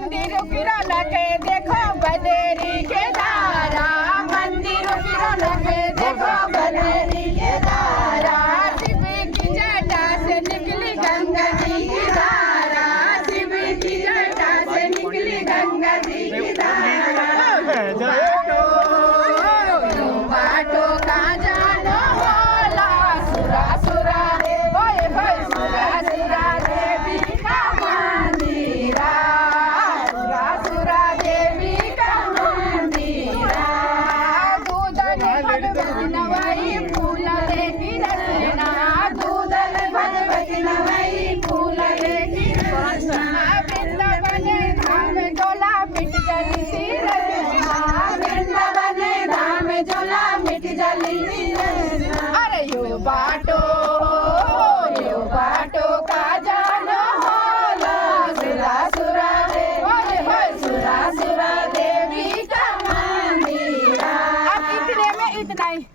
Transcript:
मंदिर की रौनक देखो बदेरी के धारा, मंदिर की रौनक देखो बदेरी के धारा, शिव की जटा से निकली गंगा जी की धारा, शिव की जटा से निकली गंगा जी की धारा। बाटो का जानो होला सुरा सुरा होय होय सुरा सुरा देवी का मंदिरा, सुरा सुरा देवी का मंदिरा, दूधन भगवती नवई फूल लेकी रचना, दूधन भगवती नवई फूल लेकी रचना, वृंदावन धाम डोला मिट गई सी रचना, वृंदावन धाम झोला मिट जली सी रचना। अरे यो बाटो का जानो होला सुरा सुरा देवी होय सुरा सुरा देवी का मंदिरा। अब इतने में इतना ही।